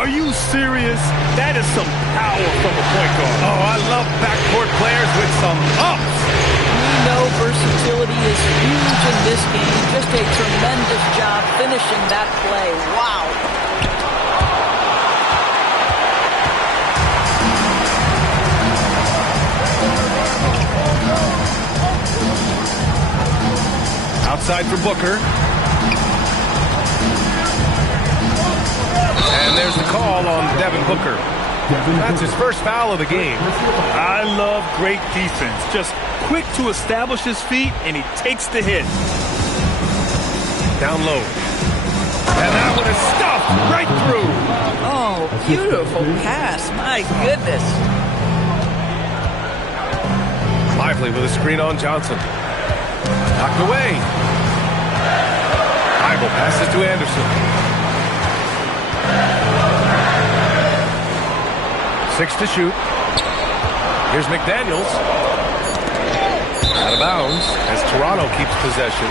Are you serious? That is some power from a point guard. Oh, I love backcourt players with some ups. We know versatility is huge in this game. Just a tremendous job finishing that play. Wow. Outside for Booker. And there's the call on Devin Booker. That's his first foul of the game. I love great defense. Just quick to establish his feet, and he takes the hit. Down low. And that one is stuffed right through. Oh, beautiful pass. My goodness. Lively with a screen on Johnson. Knocked away. Bible passes to Anderson. 6 to shoot. Here's McDaniels. Out of bounds as Toronto keeps possession.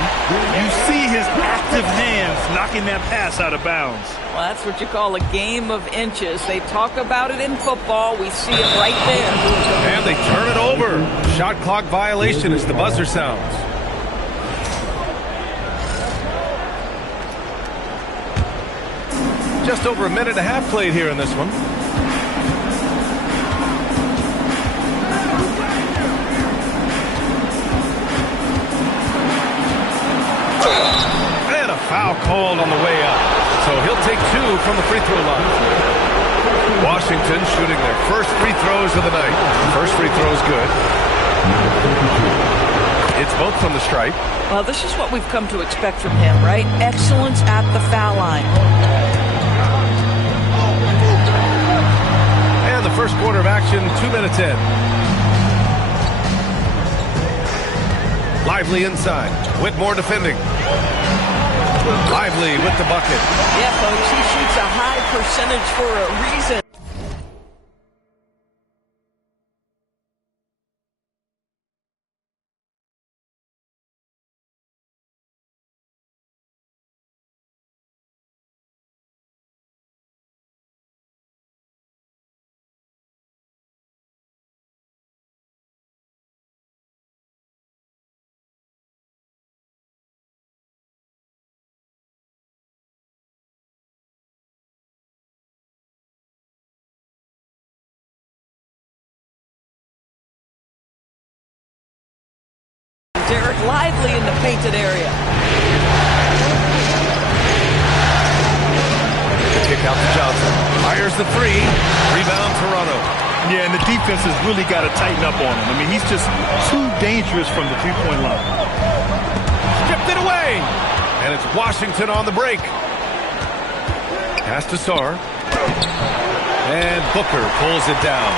You see his active hands knocking that pass out of bounds. Well, that's what you call a game of inches. They talk about it in football. We see it right there. And they turn it over. Shot clock violation as the buzzer sounds. Just over a minute and a half played here in this one. And a foul called on the way up. So he'll take 2 from the free throw line. Washington shooting their first free throws of the night. First free throw is good. It's both from the stripe. Well, this is what we've come to expect from him, right? Excellence at the foul line. And the first quarter of action, 2 minutes in. Lively inside. Whitmore defending. Lively with the bucket. Yeah, folks, he shoots a high percentage for a reason. Derek Lively in the painted area. The kick out to Johnson. Fires the 3. Rebound Toronto. Yeah, and the defense has really got to tighten up on him. I mean, he's just too dangerous from the three-point line. Stripped it away. And it's Washington on the break. Pass to Sarr. And Booker pulls it down.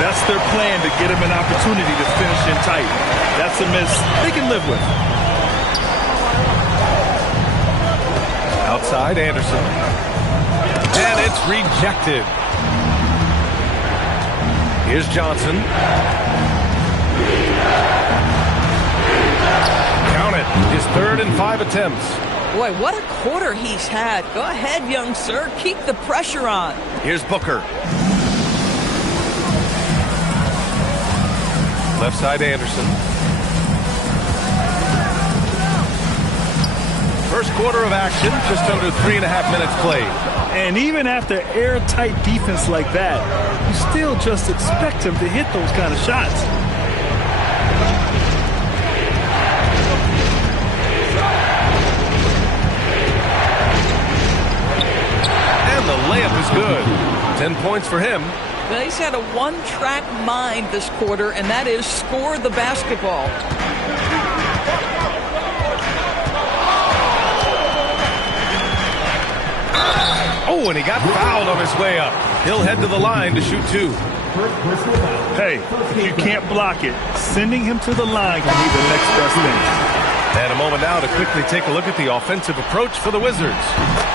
That's their plan, to get him an opportunity to finish in tight. That's a miss they can live with. Outside, Anderson. And it's rejected. Here's Johnson. Count it. His 3rd and 5 attempts. Boy, what a quarter he's had. Go ahead, young sir. Keep the pressure on. Here's Booker. Left side, Anderson. First quarter of action, just under 3.5 minutes played. And even after airtight defense like that, you still just expect him to hit those kind of shots. And the layup is good. 10 points for him. Well, he's had a one-track mind this quarter, and that is score the basketball. Oh, and he got fouled on his way up. He'll head to the line to shoot 2. Hey, if you can't block it, sending him to the line can be the next best thing. And a moment now to quickly take a look at the offensive approach for the Wizards.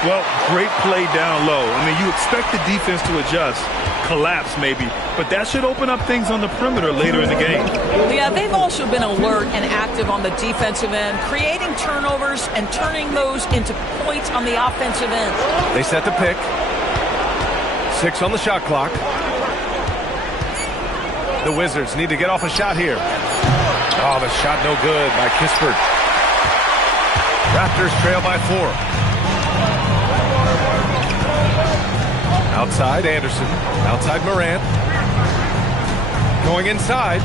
Well, great play down low. I mean, you expect the defense to adjust, collapse maybe, but that should open up things on the perimeter later in the game. Yeah, they've also been alert and active on the defensive end, creating turnovers and turning those into points on the offensive end. They set the pick. 6 on the shot clock. The Wizards need to get off a shot here. Oh, the shot no good by Kispert. Raptors trail by 4. Outside Anderson. Outside Morant. Going inside.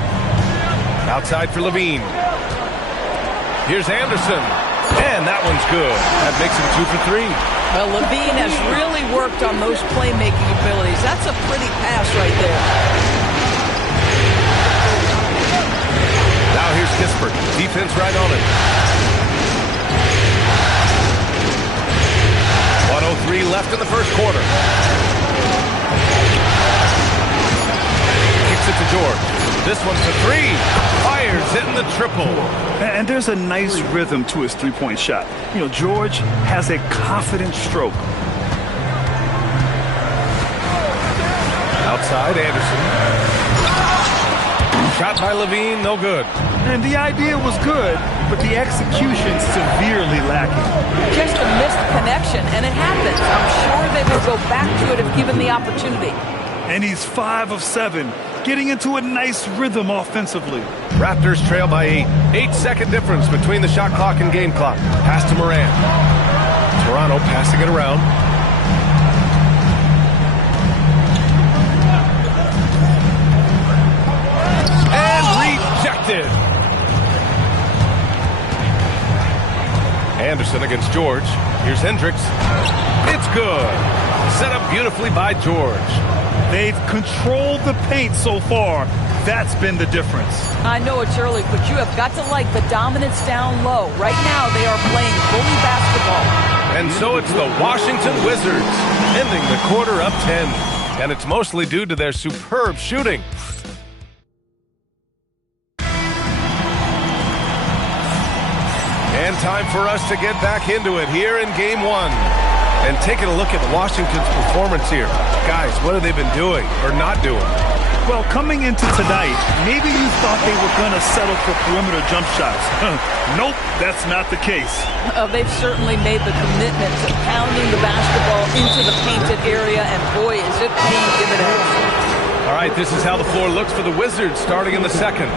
Outside for Levine. Here's Anderson. And that one's good. That makes him 2 for 3. Well, Levine has really worked on those playmaking abilities. That's a pretty pass right there. Now here's Kispert. Defense right on it. 1:03 left in the first quarter. Kicks it to George. This one for 3. Fires, hitting the triple. And there's a nice rhythm to his three-point shot. You know, George has a confident stroke. Outside, Anderson. Shot by Levine, no good. And the idea was good, but the execution severely lacking. Just a missed connection, and it happens. I'm sure they will go back to it if given the opportunity. And he's 5 of 7, getting into a nice rhythm offensively. Raptors trail by 8. 8-second difference between the shot clock and game clock. Pass to Morant. Toronto passing it around. And rejected. Anderson against George. Here's Hendricks. It's good. Set up beautifully by George. They've controlled the paint so far. That's been the difference. I know it's early, but you have got to like the dominance down low. Right now, they are playing bully basketball. And so it's the Washington Wizards, ending the quarter up 10. And it's mostly due to their superb shooting. And time for us to get back into it here in Game 1. And taking a look at Washington's performance here. Guys, what have they been doing or not doing? Well, coming into tonight, maybe you thought they were going to settle for perimeter jump shots. Nope, that's not the case. They've certainly made the commitment to pounding the basketball into the painted area, and boy, is it paying dividends. All right, this is how the floor looks for the Wizards starting in the second.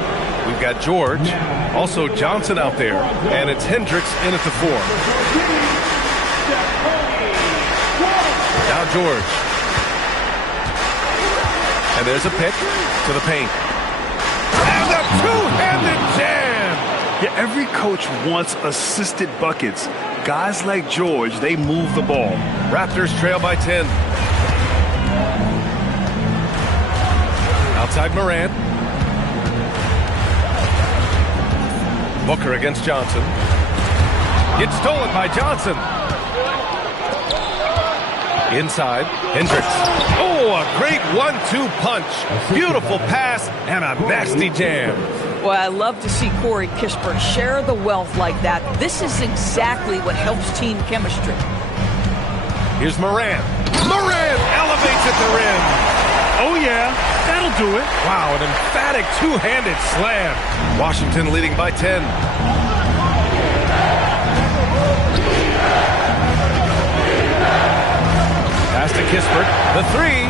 We've got George, also Johnson out there, and it's Hendricks in at the 4. Now George. And there's a pick to the paint. And a two-handed jam! Yeah, every coach wants assisted buckets. Guys like George, they move the ball. Raptors trail by 10. Outside Morant. Booker against Johnson. It's stolen by Johnson. Inside, Hendricks. Oh, a great 1-2 punch. Beautiful pass and a nasty jam. Well, I love to see Corey Kispert share the wealth like that. This is exactly what helps team chemistry. Here's Morant. Morant elevates at the rim. Oh, yeah, that'll do it. Wow, an emphatic two-handed slam. Washington leading by 10. Pass to Kispert, the 3,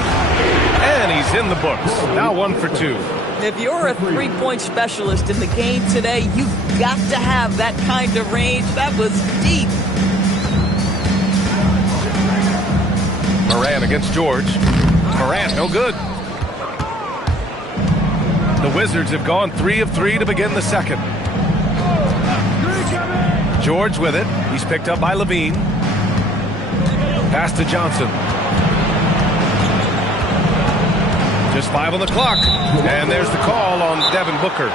and he's in the books. Now 1 for 2. If you're a three-point specialist in the game today, you've got to have that kind of range. That was deep. Morant against George. Morant, no good. The Wizards have gone 3 of 3 to begin the second. George with it. He's picked up by Levine. Pass to Johnson. Just 5 on the clock. And there's the call on Devin Booker.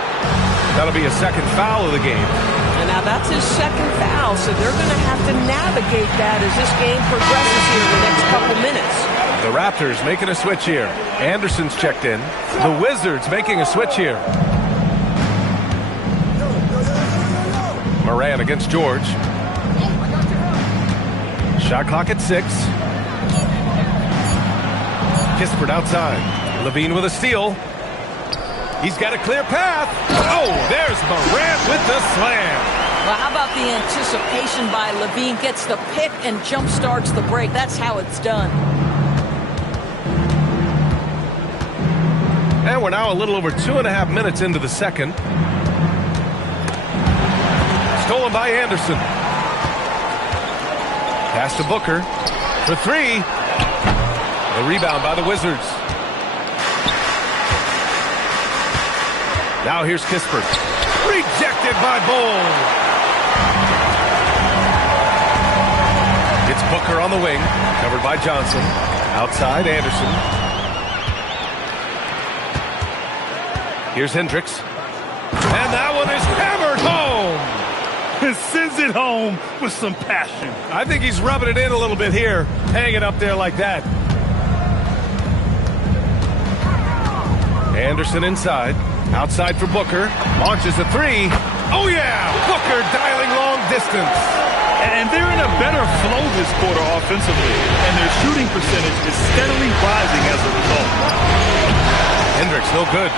That'll be a second foul of the game. And now that's his second foul, so they're going to have to navigate that as this game progresses here in the next couple minutes. The Raptors making a switch here. Anderson's checked in. The Wizards making a switch here. Morant against George. Shot clock at 6. Kispert outside. Levine with a steal. He's got a clear path. Oh, there's Morant with the slam. Well, how about the anticipation by Levine? Gets the pick and jump starts the break. That's how it's done. And we're now a little over 2.5 minutes into the second. Stolen by Anderson. Pass to Booker for three. The rebound by the Wizards. Now here's Kispert. Rejected by Bol. It's Booker on the wing. Covered by Johnson. Outside, Anderson. Here's Hendricks. And that one is hammered home. Sends it home with some passion. I think he's rubbing it in a little bit here. Hang it up there like that. Anderson inside. Outside for Booker. Launches a three. Oh, yeah! Booker dialing long distance. And they're in a better flow this quarter offensively. And their shooting percentage is steadily rising as a result. Hendricks, no good.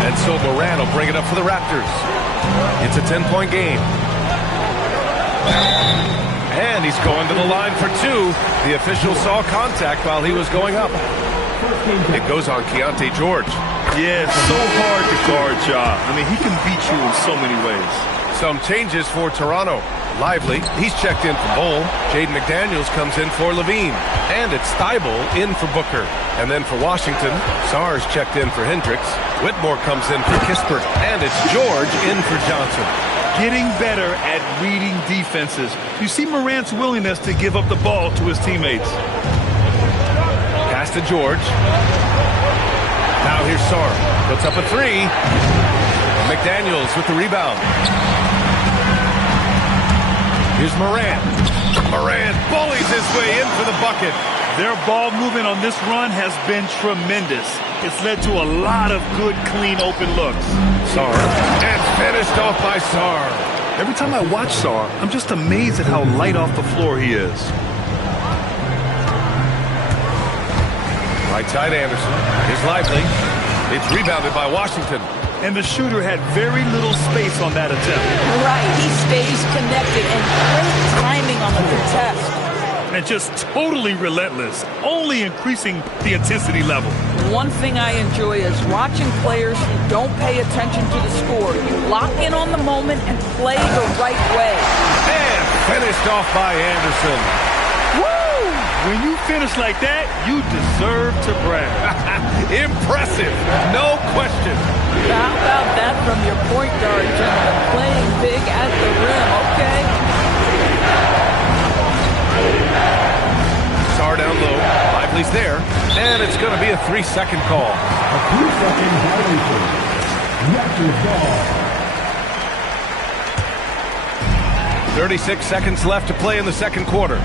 And so Moran will bring it up for the Raptors. It's a 10-point game. And he's going to the line for two. The official saw contact while he was going up. It goes on Keontae George. Yeah, it's so hard to guard Ja. I mean, he can beat you in so many ways. Some changes for Toronto. Lively, he's checked in for Bol. Jaden McDaniels comes in for Levine. And it's Thibault in for Booker. And then for Washington, Sarge checked in for Hendricks. Whitmore comes in for Kispert. And it's George in for Johnson. Getting better at reading defenses. You see Morant's willingness to give up the ball to his teammates. Pass to George. Now here's Sarge. Puts up a three. McDaniels with the rebound. Here's Moran. Moran bullies his way in for the bucket. Their ball movement on this run has been tremendous. It's led to a lot of good, clean, open looks. Sarr. And finished off by Sarr. Every time I watch Sarr, I'm just amazed at how light off the floor he is. Right side Anderson. Here's Lively. It's rebounded by Washington. And the shooter had very little space on that attempt. Right, he stays connected and great timing on the contest. And just totally relentless, only increasing the intensity level. One thing I enjoy is watching players who don't pay attention to the score. You lock in on the moment and play the right way. And finished off by Anderson. Woo! When you finish like that, you deserve to brag. Impressive, no question. How about that from your point guard, gentlemen? Playing big at the rim, okay? Sarr down low. Lively's there. And it's going to be a 3-second call. A 3-second violation. Raptors ball. 36 seconds left to play in the second quarter.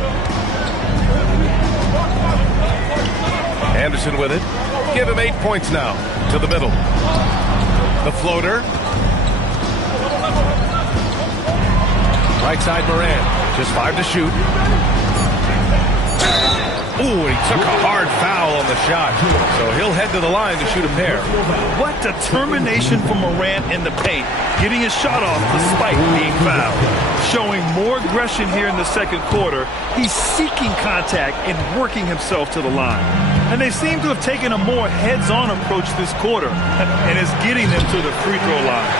Anderson with it. Give him 8 points now. To the middle. The floater. Right side Moran. Just 5 to shoot. Ooh, he took a hard foul on the shot. So he'll head to the line to shoot a pair. What determination from Morant in the paint, getting his shot off despite being fouled. Showing more aggression here in the second quarter. He's seeking contact and working himself to the line. And they seem to have taken a more heads-on approach this quarter, and it's getting them to the free throw line.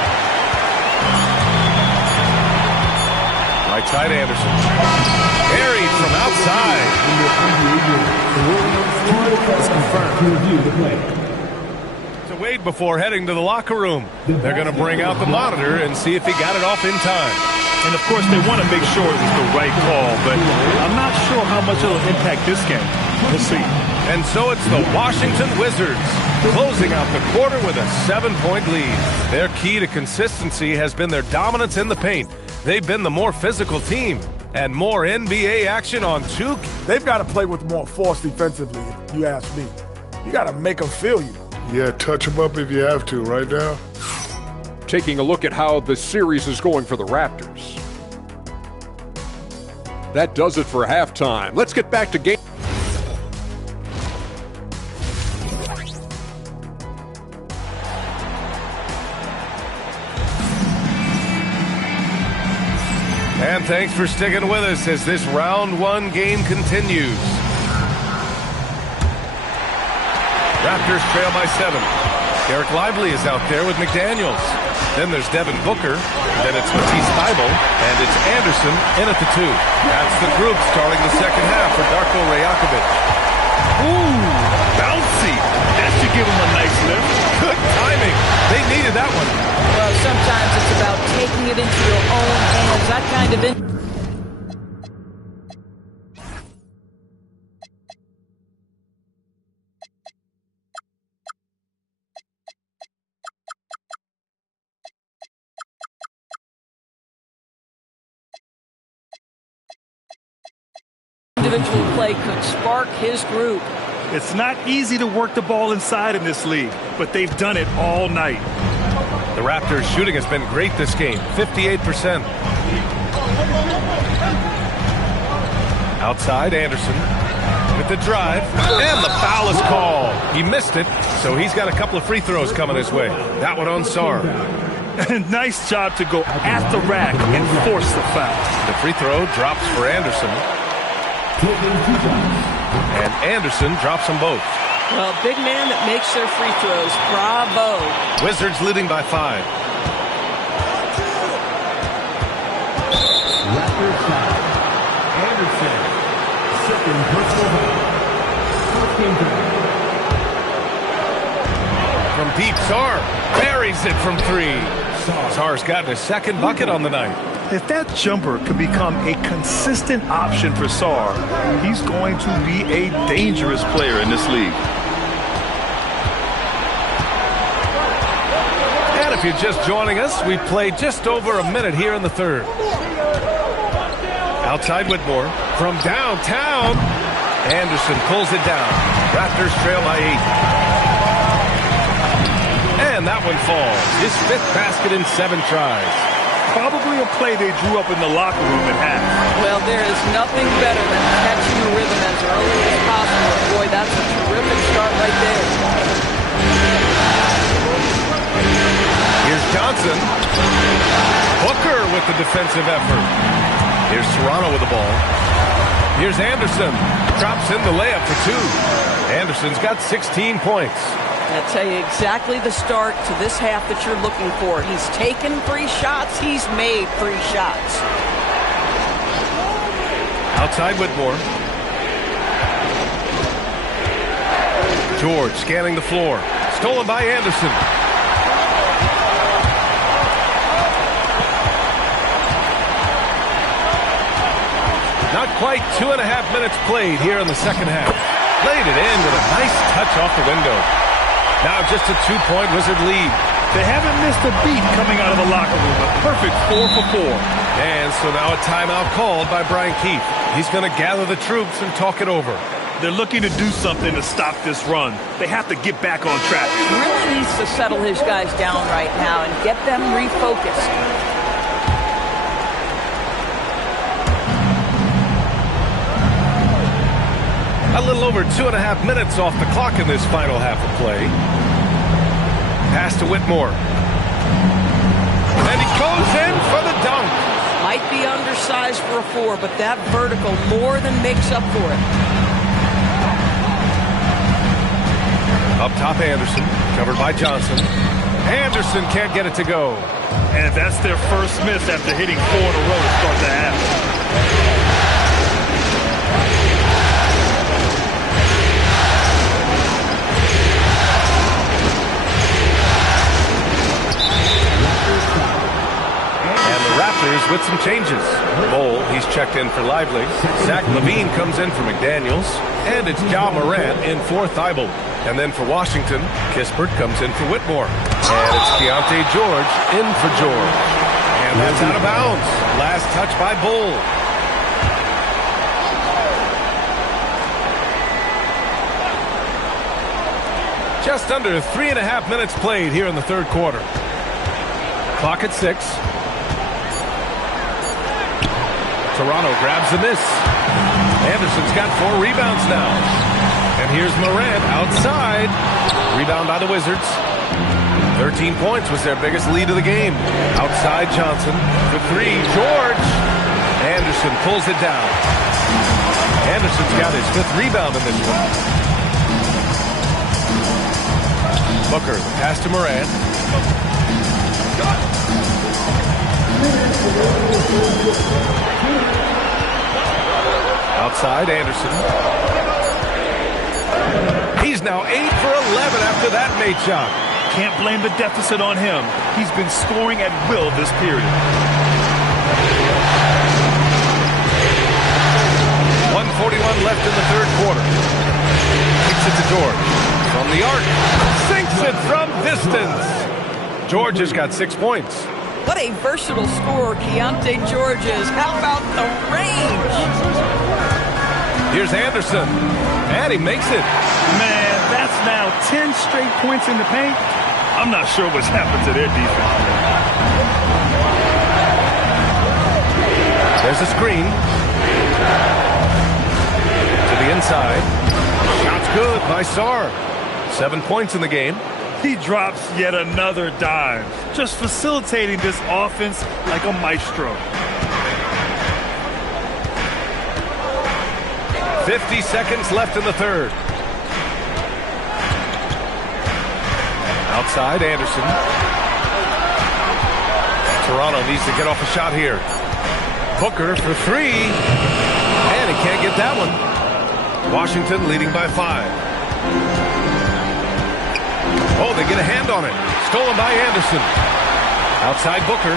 Right side Anderson. Carried from outside. To Wade before heading to the locker room. They're going to bring out the monitor and see if he got it off in time. And, of course, they want to make sure it was the right call, but I'm not sure how much it'll impact this game. We'll see. And so it's the Washington Wizards closing out the quarter with a 7-point lead. Their key to consistency has been their dominance in the paint. They've been the more physical team. And more NBA action on two. They've got to play with more force defensively, if you ask me. You got to make them feel you. Yeah, touch them up if you have to, right now. Taking a look at how the series is going for the Raptors. That does it for halftime. Let's get back to game. And thanks for sticking with us as this round one game continues. Raptors trail by 7. Derek Lively is out there with McDaniels. Then there's Devin Booker. Then it's Matisse Thybulle. And it's Anderson in at the 2. That's the group starting the second half for Darko Rajakovic. Ooh, bouncy. That should give him a nice lift. Good timing. They needed that one. Well, sometimes it's about taking it into your own hands. That kind of individual play could spark his group. It's not easy to work the ball inside in this league, but they've done it all night. The Raptors' shooting has been great this game, 58%. Outside, Anderson with the drive, and the foul is called. He missed it, so he's got a couple of free throws coming his way. That one on Sarr. Nice job to go at the rack and force the foul. The free throw drops for Anderson. And Anderson drops them both. Well, big man that makes their free throws. Bravo. Wizards leading by 5. Raptors foul. Anderson. Second personal foul. First game foul. From deep, Sarr buries it from 3. Sarr's gotten his second bucket on the night. If that jumper could become a consistent option for Sarr, he's going to be a dangerous player in this league. And if you're just joining us, we played just over a minute here in the third. Outside Whitmore from downtown. Anderson pulls it down. Raptors trail by 8. And that one falls. His 5th basket in 7 tries. Probably a play they drew up in the locker room at half. Well, there is nothing better than catching a rhythm as early as possible. Boy, that's a terrific start right there. Here's Johnson. Booker with the defensive effort. Here's Toronto with the ball. Here's Anderson. Drops in the layup for 2. Anderson's got 16 points. I'll tell you exactly the start to this half that you're looking for. He's taken 3 shots. He's made 3 shots. Outside Whitmore. George scanning the floor. Stolen by Anderson. Not quite 2.5 minutes played here in the second half. Laid it in with a nice touch off the window. Now just a 2-point Wizard lead. They haven't missed a beat coming out of the locker room. A perfect 4 for 4. And so now a timeout called by Brian Keefe. He's going to gather the troops and talk it over. They're looking to do something to stop this run. They have to get back on track. Really needs to settle his guys down right now and get them refocused. A little over 2.5 minutes off the clock in this final half of play. Pass to Whitmore. And he goes in for the dunk. Might be undersized for a 4, but that vertical more than makes up for it. Up top, Anderson. Covered by Johnson. Anderson can't get it to go. And that's their first miss after hitting 4 in a row to start the half. With some changes. Bowl, he's checked in for Lively. Zach LaVine comes in for McDaniels. And it's Ja Morant in for Thybulle. And then for Washington, Kispert comes in for Whitmore. And it's Keontae George in for George. And that's out of bounds. Last touch by Bull. Just under 3.5 minutes played here in the third quarter. Clock at 6. Toronto grabs the miss. Anderson's got 4 rebounds now. And here's Morant outside. Rebound by the Wizards. 13 points was their biggest lead of the game. Outside Johnson for 3. George. Anderson pulls it down. Anderson's got his 5th rebound in this one. Booker, pass to Morant. Outside, Anderson. He's now 8 for 11 after that made shot. Can't blame the deficit on him. He's been scoring at will this period. 1:41 left in the third quarter. Kicks it to George. From the arc. Sinks it from distance. George has got 6 points. What a versatile scorer Keontae George is. How about the range? Here's Anderson. And he makes it. Man, that's now 10 straight points in the paint. I'm not sure what's happened to their defense. There's a screen. To the inside. Shot's good by Sarr. 7 points in the game. He drops yet another dime, just facilitating this offense like a maestro. 50 seconds left in the third. Outside, Anderson. Toronto needs to get off a shot here. Booker for 3. And he can't get that one. Washington leading by 5. Oh, they get a hand on it. Stolen by Anderson. Outside Booker.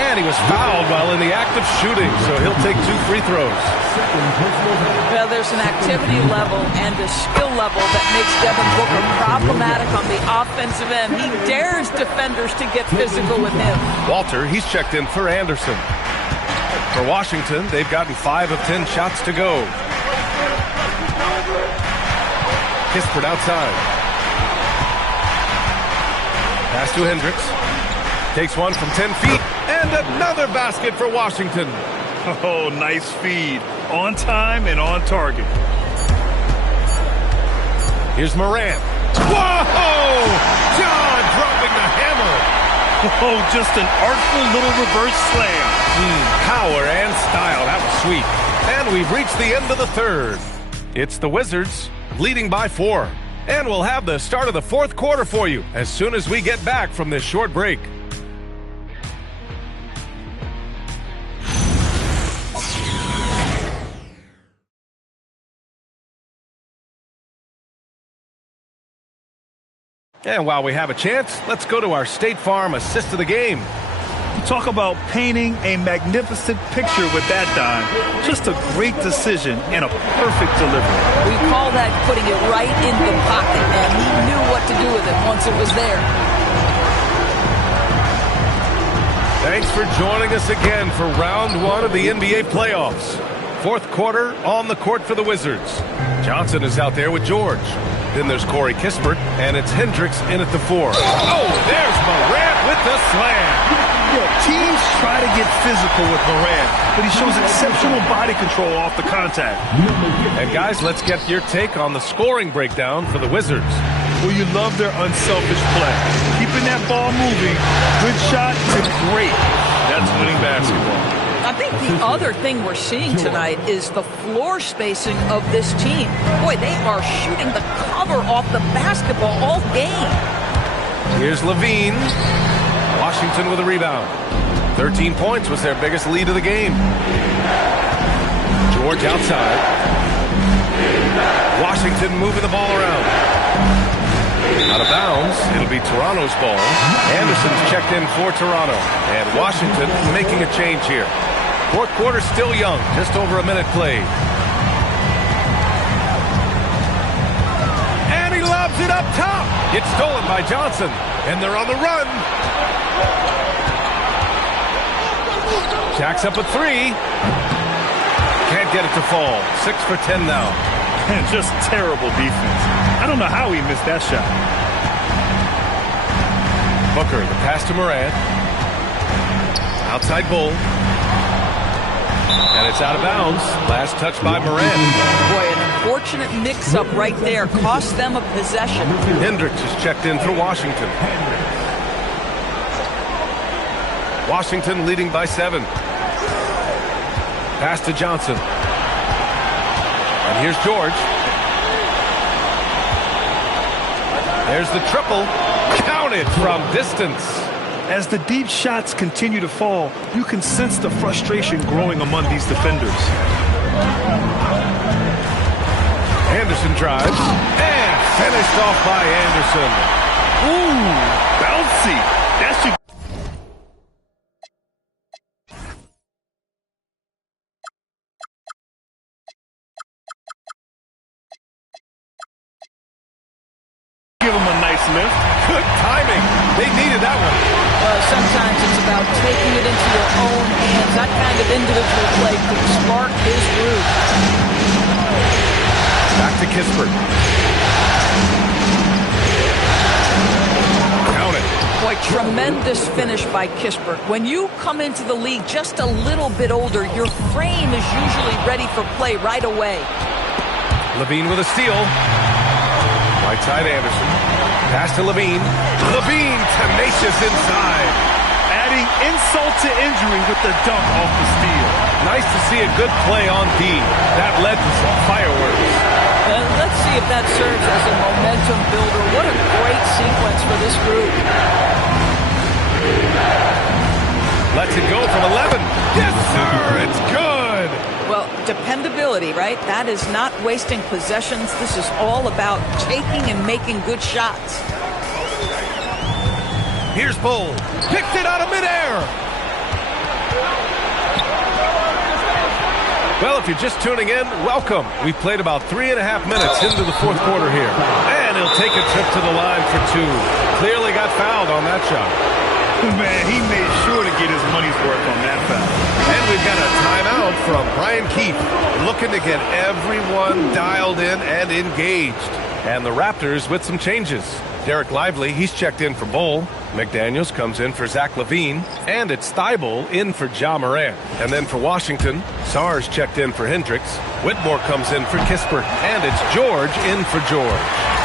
And he was fouled while in the act of shooting, so he'll take 2 free throws. Well, there's an activity level and a skill level that makes Devin Booker problematic on the offensive end. He dares defenders to get physical with him. Walter, he's checked in for Anderson. For Washington, they've gotten 5 of 10 shots to go. Kispert outside. Pass to Hendricks. Takes one from 10 feet. And another basket for Washington. Oh, nice feed. On time and on target. Here's Morant. Whoa! John dropping the hammer. Oh, just an artful little reverse slam. Power and style. That was sweet. And we've reached the end of the third. It's the Wizards leading by 4. And we'll have the start of the fourth quarter for you as soon as we get back from this short break. And while we have a chance, let's go to our State Farm assist of the game. Talk about painting a magnificent picture with that dime. Just a great decision and a perfect delivery. We call that putting it right in the pocket, and he knew what to do with it once it was there. Thanks for joining us again for round 1 of the NBA playoffs. Fourth quarter on the court for the Wizards. Johnson is out there with George. Then there's Corey Kispert, and it's Hendricks in at the 4. Oh, there's Morant with the slam. Yeah, teams try to get physical with Morant, but he shows exceptional body control off the contact. And guys, let's get your take on the scoring breakdown for the Wizards. Well, you love their unselfish play. Keeping that ball moving, good shot to great. That's winning basketball. I think the other thing we're seeing tonight is the floor spacing of this team. Boy, they are shooting the cover off the basketball all game. Here's Levine. Washington with a rebound. 13 points was their biggest lead of the game. George outside. Washington moving the ball around. Out of bounds. It'll be Toronto's ball. Anderson's checked in for Toronto. And Washington making a change here. Fourth quarter still young. Just over a minute played. And he lobs it up top. It's stolen by Johnson. And they're on the run. Jacks up a 3. Can't get it to fall. 6 for 10 now. And just terrible defense. I don't know how he missed that shot. Booker, the pass to Morant. Outside Bull. And it's out of bounds. Last touch by Morant. Boy, an unfortunate mix-up right there. Cost them a possession. Hendricks is checked in for Washington. Washington leading by 7. Pass to Johnson. And here's George. There's the triple. Counted from distance. As the deep shots continue to fall, you can sense the frustration growing among these defenders. Anderson drives. And finished off by Anderson. Ooh, bouncy. That should... give him a nice lift. Good timing. They needed that one. Well, sometimes it's about taking it into your own hands. That kind of individual play could spark his groove. Back to Kispert. Count it. Boy, tremendous finish by Kispert. When you come into the league just a little bit older, your frame is usually ready for play right away. Levine with a steal. Right side Anderson. Pass to Levine. Levine tenacious inside. Adding insult to injury with the dunk off the steal. Nice to see a good play on D. That led to some fireworks. Let's see if that serves as a momentum builder. What a great sequence for this group. Lets it go from 11. Yes, sir. It's good. Well, dependability, right? That is not wasting possessions. This is all about taking and making good shots. Here's Bull. Picked it out of midair. Well, if you're just tuning in, welcome. We've played about 3.5 minutes into the fourth quarter here. And he'll take a trip to the line for 2. Clearly got fouled on that shot. Man, he made sure to get his money's worth on that foul. And we've got a timeout from Brian Keefe, looking to get everyone dialed in and engaged. And the Raptors with some changes. Derek Lively, he's checked in for Bull. McDaniels comes in for Zach LaVine. And it's Thibault in for Ja Morant. And then for Washington, Sars checked in for Hendricks. Whitmore comes in for Kispert. And it's George in for George.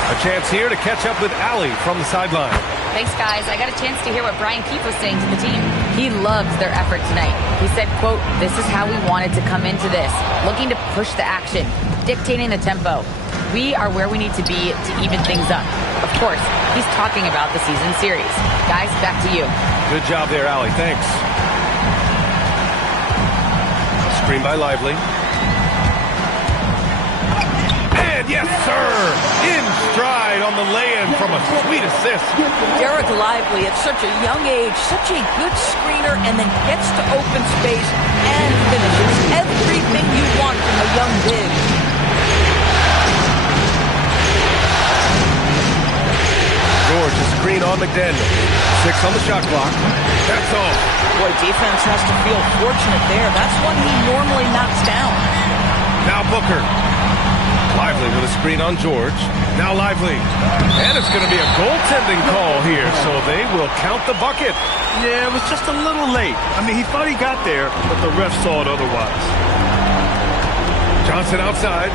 A chance here to catch up with Allie from the sideline. Thanks, guys. I got a chance to hear what Brian Keefe was saying to the team. He loved their effort tonight. He said, quote, "This is how we wanted to come into this, looking to push the action, dictating the tempo. We are where we need to be to even things up." Of course, he's talking about the season series. Guys, back to you. Good job there, Allie. Thanks. Screen by Lively. Yes, sir! In stride on the lay-in from a sweet assist. Derek Lively, at such a young age, such a good screener, and then gets to open space and finishes. Everything you want from a young big. George, a screen on McDaniel. 6 on the shot clock. That's all. Boy, defense has to feel fortunate there. That's one he normally knocks down. Now Booker. Lively with a screen on George. Now Lively. And it's going to be a goaltending call here, so they will count the bucket. Yeah, it was just a little late. I mean, he thought he got there, but the ref saw it otherwise. Johnson outside.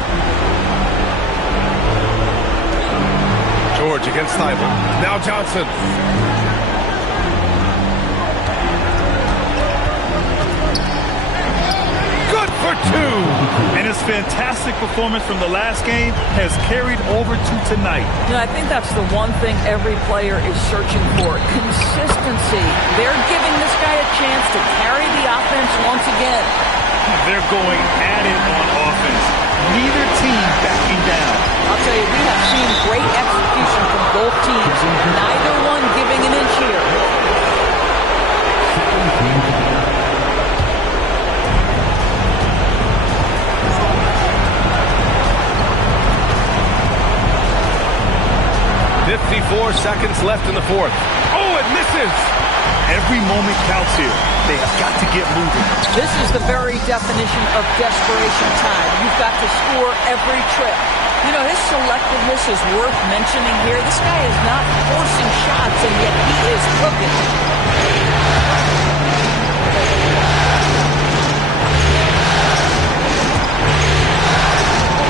George against Thibault. Now Johnson. For 2. And his fantastic performance from the last game has carried over to tonight. You know, I think that's the one thing every player is searching for. Consistency. They're giving this guy a chance to carry the offense once again. They're going at it on offense. Neither team backing down. I'll tell you, we have seen great execution from both teams. Neither one giving an inch here. Seconds left in the fourth. Oh, it misses! Every moment counts here. They have got to get moving. This is the very definition of desperation time. You've got to score every trip. You know, his selectiveness is worth mentioning here. This guy is not forcing shots, and yet he is cooking.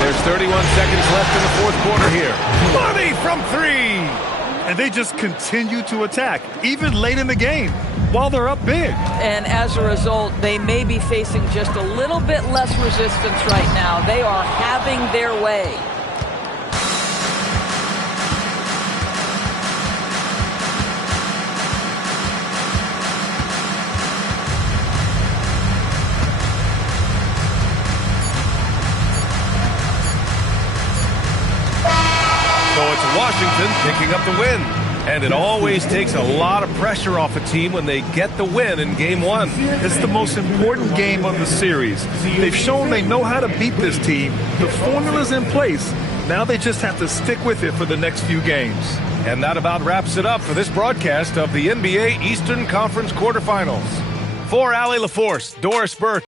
There's 31 seconds left in the fourth quarter here. Money from 3! And they just continue to attack, even late in the game, while they're up big. And as a result, they may be facing just a little bit less resistance right now. They are having their way. So it's Washington picking up the win. And it always takes a lot of pressure off a team when they get the win in Game 1. It's the most important game of the series. They've shown they know how to beat this team. The formula's in place. Now they just have to stick with it for the next few games. And that about wraps it up for this broadcast of the NBA Eastern Conference quarterfinals. For Allie LaForce, Doris Burke,